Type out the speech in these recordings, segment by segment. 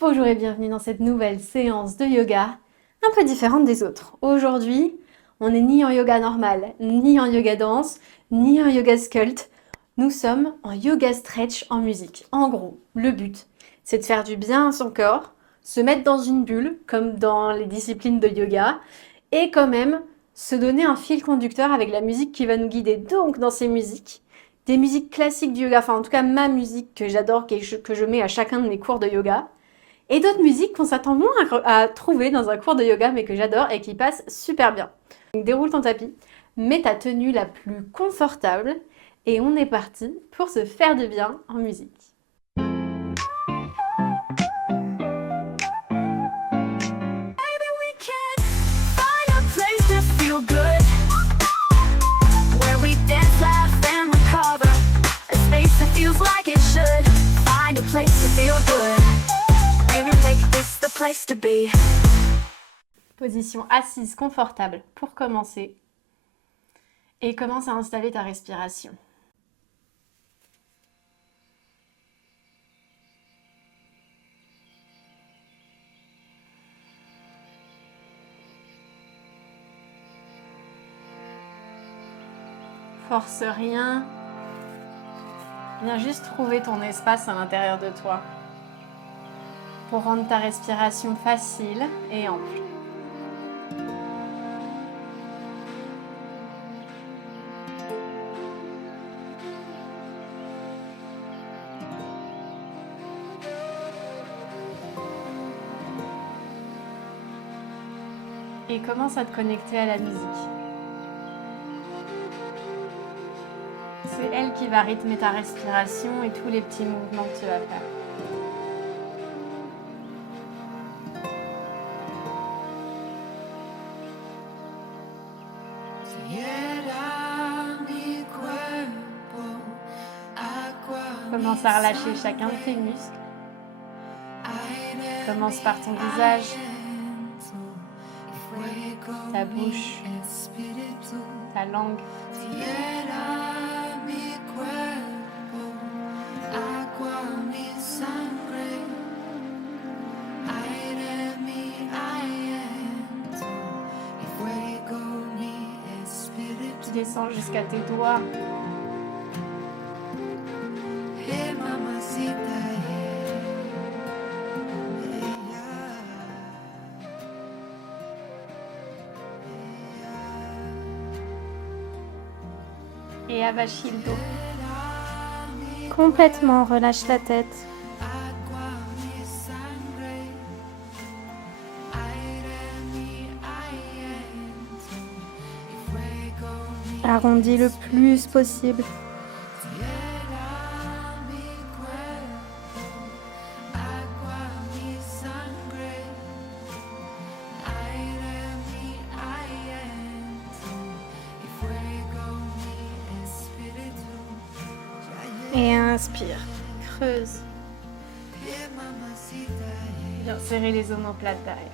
Bonjour et bienvenue dans cette nouvelle séance de yoga, un peu différente des autres. Aujourd'hui, on n'est ni en yoga normal, ni en yoga danse, ni en yoga sculpt. Nous sommes en yoga stretch en musique. En gros, le but, c'est de faire du bien à son corps, se mettre dans une bulle, comme dans les disciplines de yoga, et quand même se donner un fil conducteur avec la musique qui va nous guider. Donc, dans ces musiques, des musiques classiques du yoga, enfin en tout cas ma musique que j'adore, que je mets à chacun de mes cours de yoga, et d'autres musiques qu'on s'attend moins à trouver dans un cours de yoga, mais que j'adore et qui passent super bien. Donc déroule ton tapis, mets ta tenue la plus confortable, et on est parti pour se faire du bien en musique. Position assise confortable pour commencer. Et commence à installer ta respiration. Force rien. Viens juste trouver ton espace à l'intérieur de toi pour rendre ta respiration facile et ample. Et commence à te connecter à la musique. C'est elle qui va rythmer ta respiration et tous les petits mouvements que tu vas faire. Commence à relâcher chacun de tes muscles. Commence par ton visage, ta bouche, ta langue. Tu descends jusqu'à tes doigts. Et avachis le dos. Complètement, relâche la tête. Arrondis le plus possible. Et inspire, creuse. Viens serrer les omoplates derrière.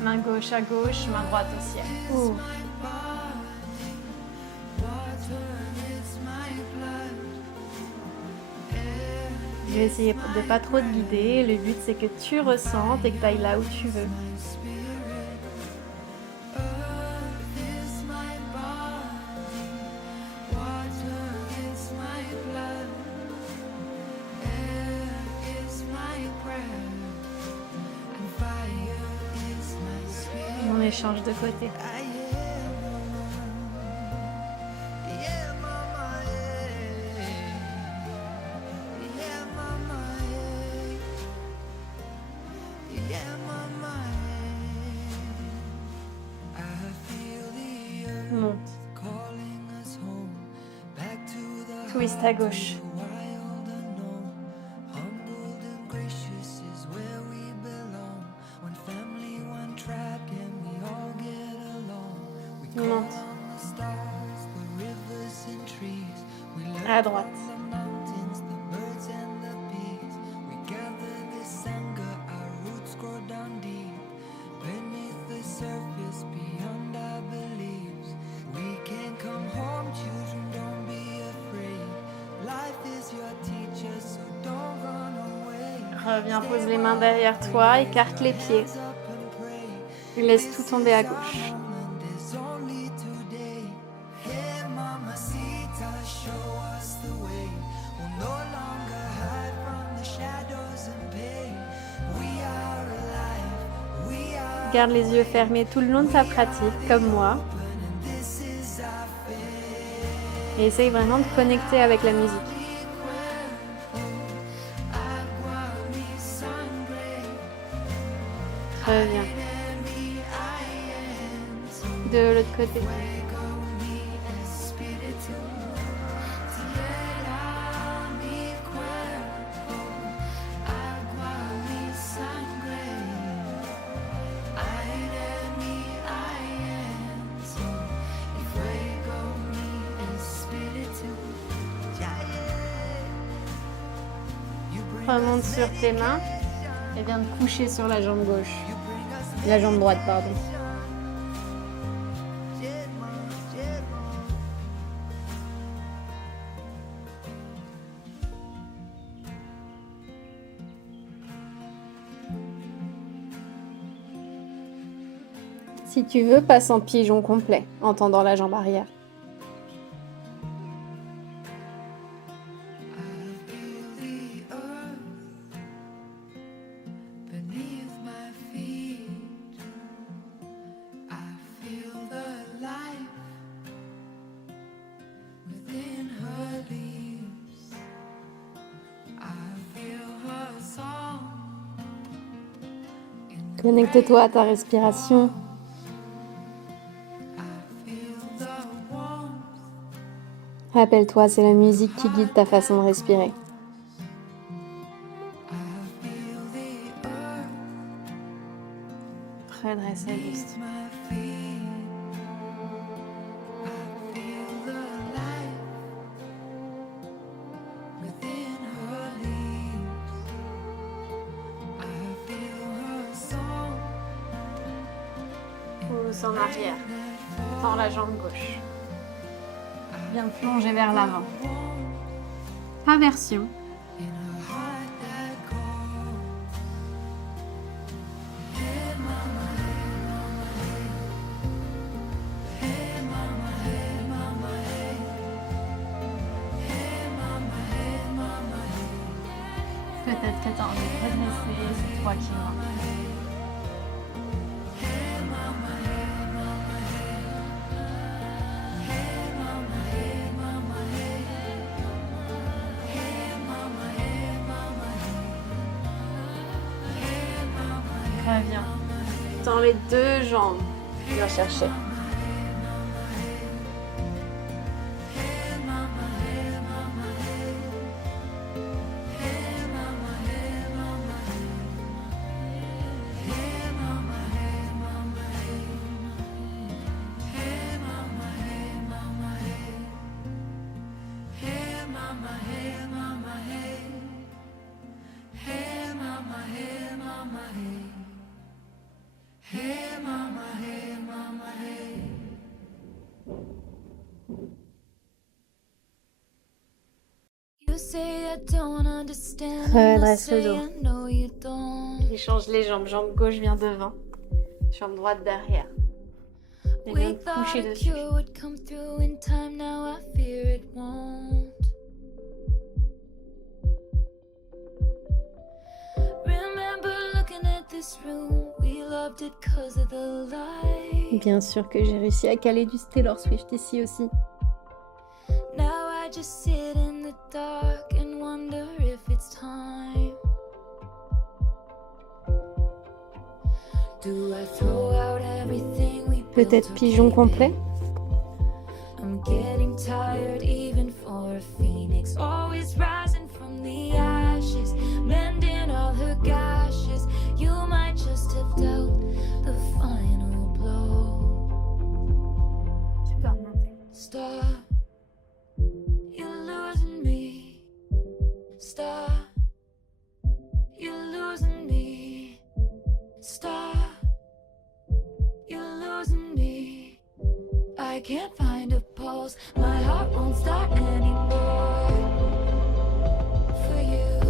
Main gauche à gauche, main droite au ciel. Ouvre. Je vais essayer de pas trop te guider. Le but c'est que tu ressentes et que tu ailles là où tu veux. On échange de côté. Monte. Twist à gauche. Monte. À droite. Reviens, pose les mains derrière toi, écarte les pieds. Laisse tout tomber à gauche. Garde les yeux fermés tout le long de ta pratique, comme moi. Et essaye vraiment de connecter avec la musique. Très bien. De l'autre côté. Remonte sur tes mains et viens te coucher sur la jambe gauche. La jambe droite, pardon. Si tu veux, passe en pigeon complet en tendant la jambe arrière. Connecte-toi à ta respiration. Rappelle-toi, c'est la musique qui guide ta façon de respirer. Redresse la buste. Pousse en arrière. Tends la jambe gauche. Viens plonger vers l'avant. Inversion. Peut-être que tu as envie de redresser, c'est toi qui vois. Reviens. Tends les deux jambes. Viens chercher. Redresse le dos. Échange les jambes. Jambe gauche vient devant. Jambe droite derrière. Et viens te coucher dessus. Bien sûr que j'ai réussi à caler du Taylor Swift ici aussi. Peut-être pigeon complet? Tu peux remonter. I can't find a pulse, my heart won't start anymore. For you,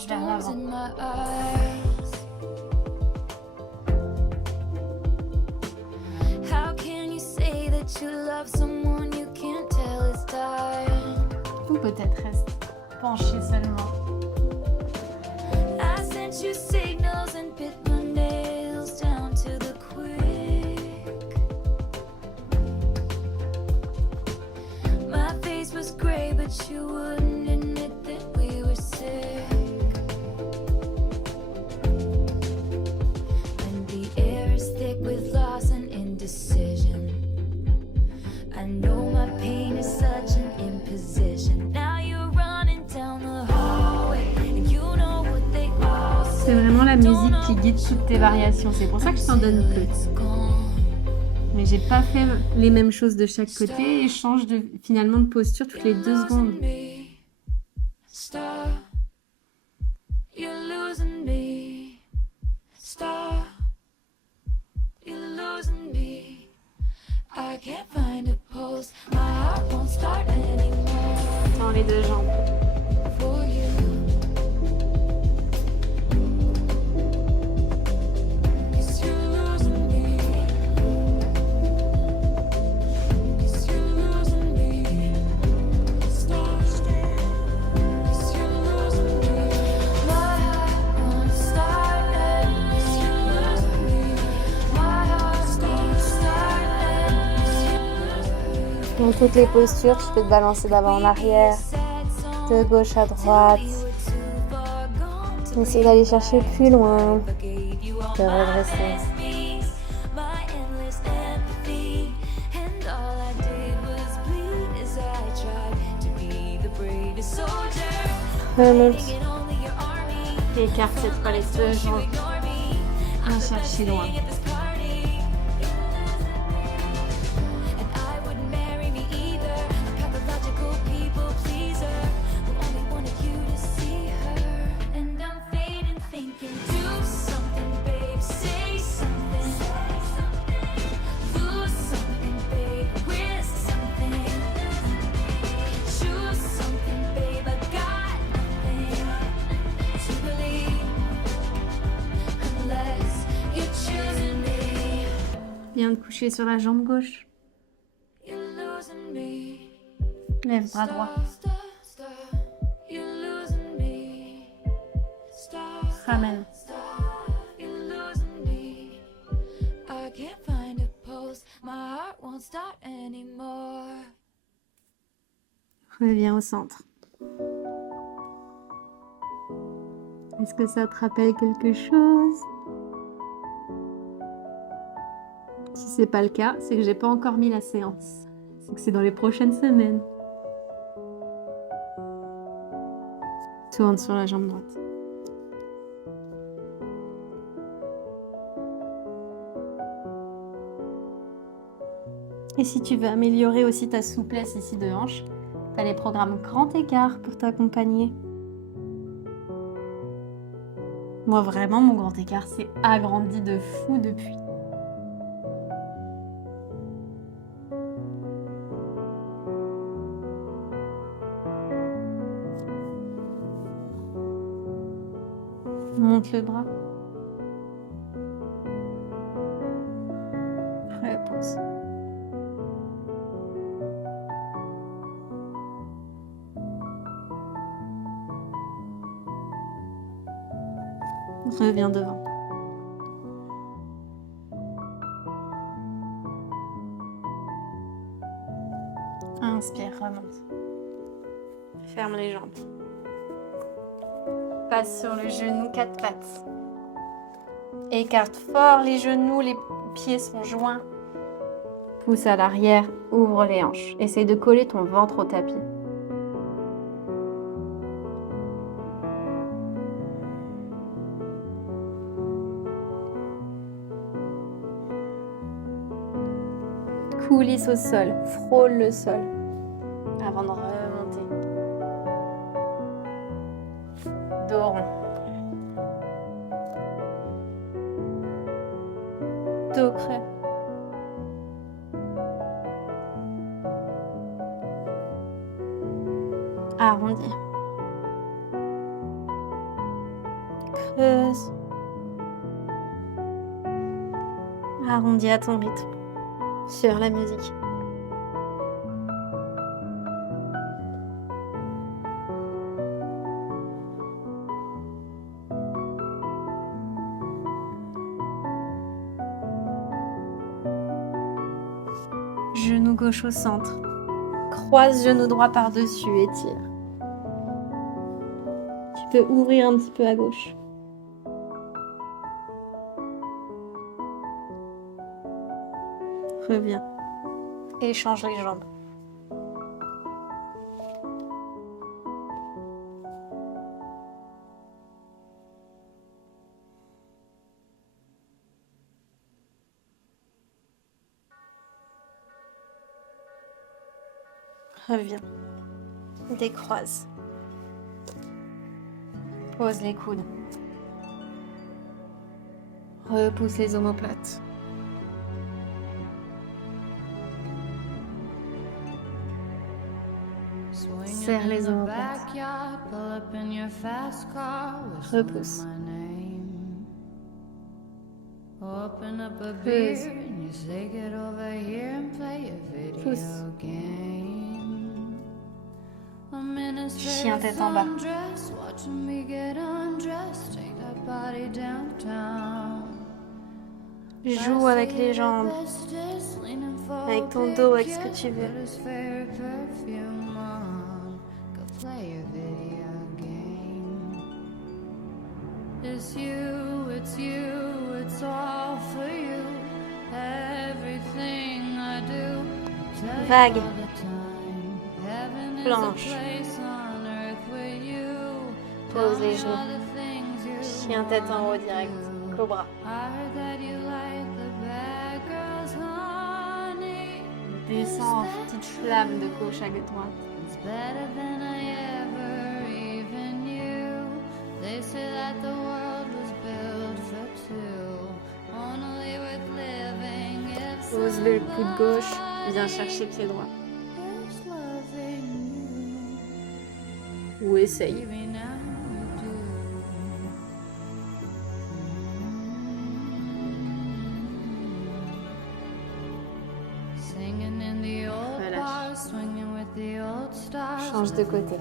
penche vers l'avant. Ou peut-être reste penché seulement. You wouldn't admit that we were sick. And the air is thick with loss and indecision. I know my pain is such an imposition. Now you're running down the hallway and you know what they all say. C'est vraiment la musique qui guide toutes tes variations. C'est pour ça que je t'en donne peu. Mais j'ai pas fait les mêmes choses de chaque côté et je change finalement de posture toutes les 2 secondes. Dans les 2 jambes. Dans toutes les postures, tu peux te balancer d'avant en arrière, de gauche à droite. Essaye d'aller chercher plus loin, de redresser. Remonte. Et écarte cette fois les 2 jambes. On cherche loin. Viens te coucher sur la jambe gauche. Lève bras droit. Ramène. Reviens au centre. Est-ce que ça te rappelle quelque chose? Si c'est pas le cas, c'est que j'ai pas encore mis la séance. C'est que c'est dans les prochaines semaines. Tourne sur la jambe droite. Et si tu veux améliorer aussi ta souplesse ici de hanche, tu as les programmes grand écart pour t'accompagner. Moi vraiment, mon grand écart s'est agrandi de fou depuis. Monte le bras. Repose. Reviens devant. Inspire, remonte. Ferme les jambes. Passe sur le genou, 4 pattes. Écarte fort les genoux, les pieds sont joints. Pousse à l'arrière, ouvre les hanches. Essaye de coller ton ventre au tapis. Coulisse au sol, frôle le sol avant de remonter. Dos rond. Dos creux. Arrondi. Pause. Arrondis à ton rythme sur la musique. Genou gauche au centre. Croise genou droit par-dessus, étire. Tu peux ouvrir un petit peu à gauche. Reviens. Et change les jambes. Reviens. Décroise. Pose les coudes. Repousse les omoplates. Serre les omoplates. Repousse. Pause. Pousse. Chien tête en bas. Joue avec les jambes, avec ton dos, avec ce que tu veux. It's you, it's all for you. Everything I do. Vague. Planche. Pose les genoux. Chien tête en haut direct. Cobra. Descends en petite flamme de gauche à droite. Pose le coude gauche, viens chercher pied droit. Ou essaye. Relâche. Change de côté.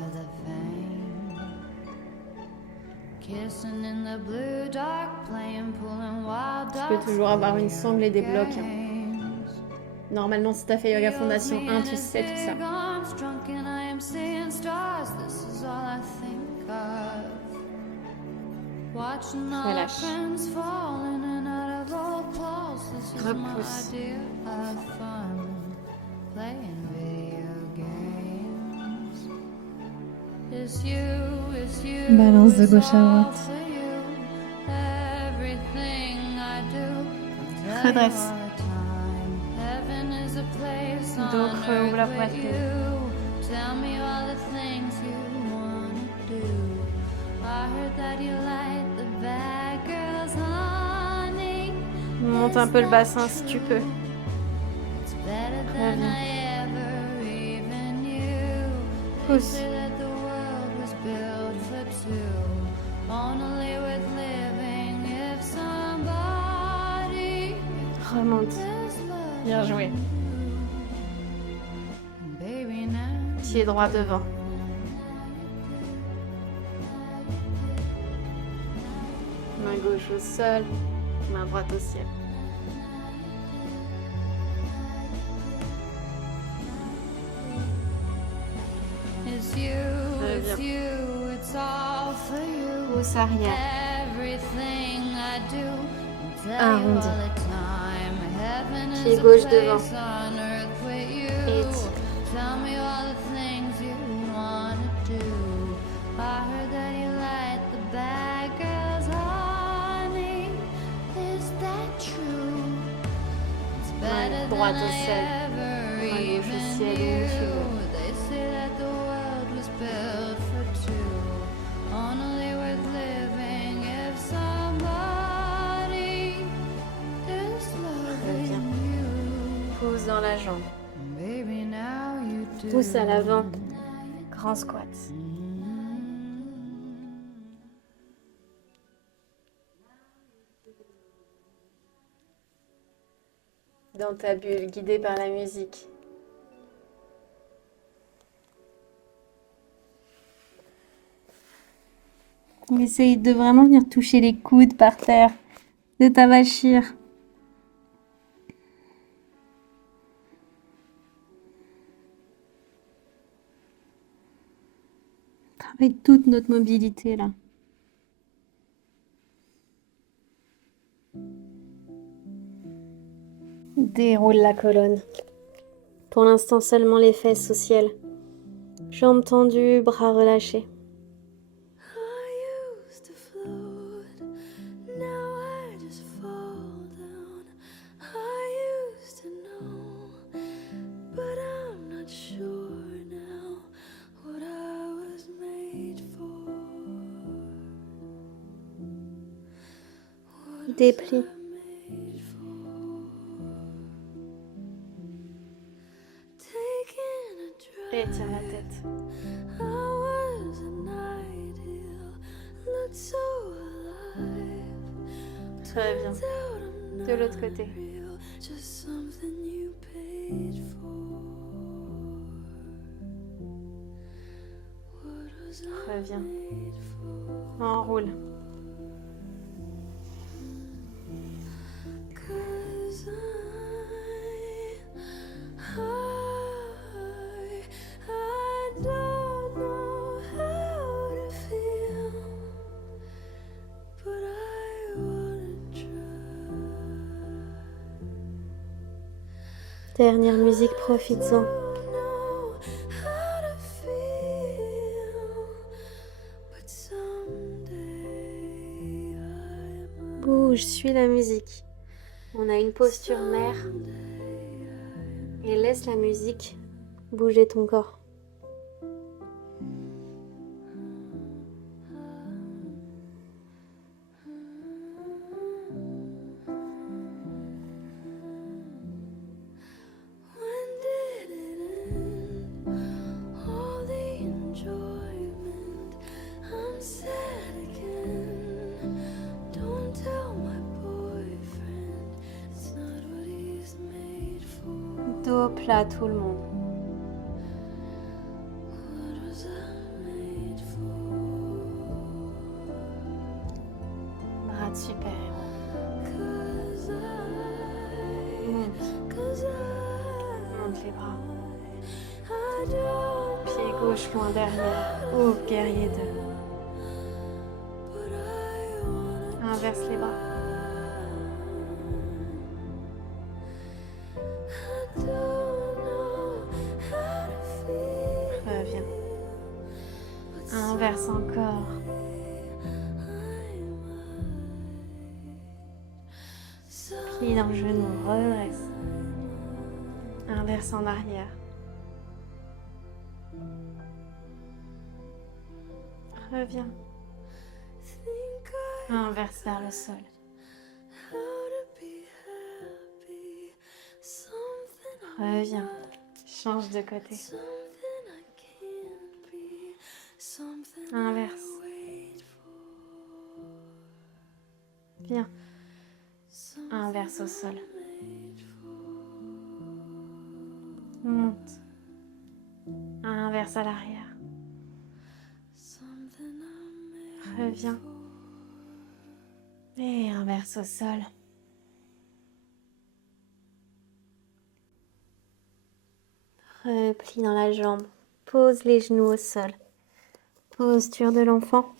Tu peux toujours avoir une sangle et des blocs. Normalement, si tu as fait Yoga Fondation 1, tu sais tout ça. Relâche. Repousse. Balance de gauche à droite. Redresse. Donc ouvre la poitrine. Monte un peu le bassin si tu peux. Reviens. Pousse. Remonte. Bien joué. Pied droit devant. Main gauche au sol, main droite au ciel. Reviens. Pousse arrière. Arrondi. Pied gauche devant. Étire. Main droite au ciel. Main gauche au ciel où tu veux. Reviens. Pousse dans la jambe. Pousse à l'avant. Grand squat. dans ta bulle, guidé par la musique. Essaye de vraiment venir toucher les coudes par terre de ta vachire. Travaille toute notre mobilité là. Déroule la colonne. Pour l'instant seulement les fesses au ciel. Jambes tendues, bras relâchés. I used to float, now I just fall down. I used to know, but I'm not sure now what I was made for. What was Déplie. I made for? Taking a drive. Étire la tête. I was an ideal, looked so alive. Très bien. Turns out I'm De l'autre not côté. real, just something you paid for. What was I Reviens. made for? Enroule. 'Cause I don't know how to feel, but I wanna try. Dernière musique, profites-en. Don't know how to feel, but someday I might. Bouge, suis la musique. On a une posture mère et laisse la musique bouger ton corps. When did it end? All the enjoyment. I'm sad again. Don't tell my boyfriend. It's not what he's made for. Dos plat tout le monde. What was I made for? Bras dessus super. 'Cause Monte, monte les bras. I don't Pied gauche loin derrière. Ouvre guerrier 2. but I wanna. Inverse les bras. I don't know how to feel. Reviens. Inverse encore. Plie dans le genou, redresse. Inverse en arrière. Reviens. Think I Inverse vers le sol. how to be happy. Something Reviens. Change de côté. something I can't be. Something Inverse. I wait for. Viens. Something Inverse au sol. made for. Monte. Inverse à l'arrière. Something I made Reviens. Et inverse au sol. Replie dans la jambe. Pose les genoux au sol. Posture de l'enfant.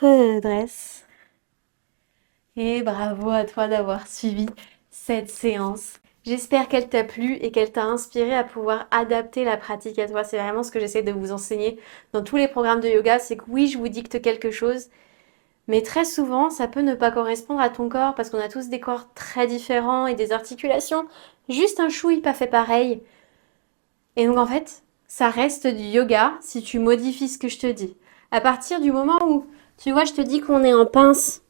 Redresse. Et bravo à toi d'avoir suivi cette séance. J'espère qu'elle t'a plu et qu'elle t'a inspiré à pouvoir adapter la pratique à toi. C'est vraiment ce que j'essaie de vous enseigner dans tous les programmes de yoga. C'est que oui, je vous dicte quelque chose, mais très souvent, ça peut ne pas correspondre à ton corps parce qu'on a tous des corps très différents et des articulations juste un chouï pas fait pareil. Et donc en fait, ça reste du yoga si tu modifies ce que je te dis. À partir du moment où, tu vois, je te dis qu'on est en pince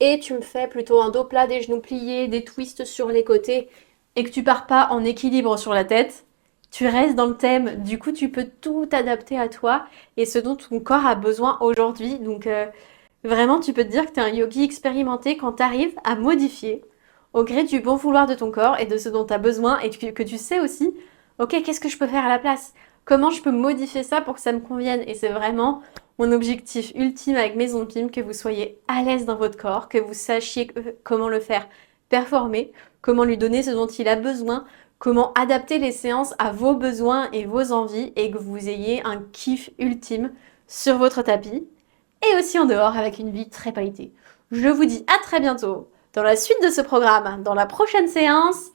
et tu me fais plutôt un dos plat, des genoux pliés, des twists sur les côtés et que tu pars pas en équilibre sur la tête, tu restes dans le thème. Du coup, tu peux tout adapter à toi et ce dont ton corps a besoin aujourd'hui. Donc Vraiment, tu peux te dire que tu es un yogi expérimenté quand tu arrives à modifier au gré du bon vouloir de ton corps et de ce dont tu as besoin et que tu sais aussi, ok, qu'est-ce que je peux faire à la place? Comment je peux modifier ça pour que ça me convienne? Et c'est vraiment mon objectif ultime avec Maison Pim, que vous soyez à l'aise dans votre corps, que vous sachiez comment le faire performer, comment lui donner ce dont il a besoin, comment adapter les séances à vos besoins et vos envies et que vous ayez un kiff ultime sur votre tapis et aussi en dehors avec une vie très pailletée. Je vous dis à très bientôt dans la suite de ce programme, dans la prochaine séance.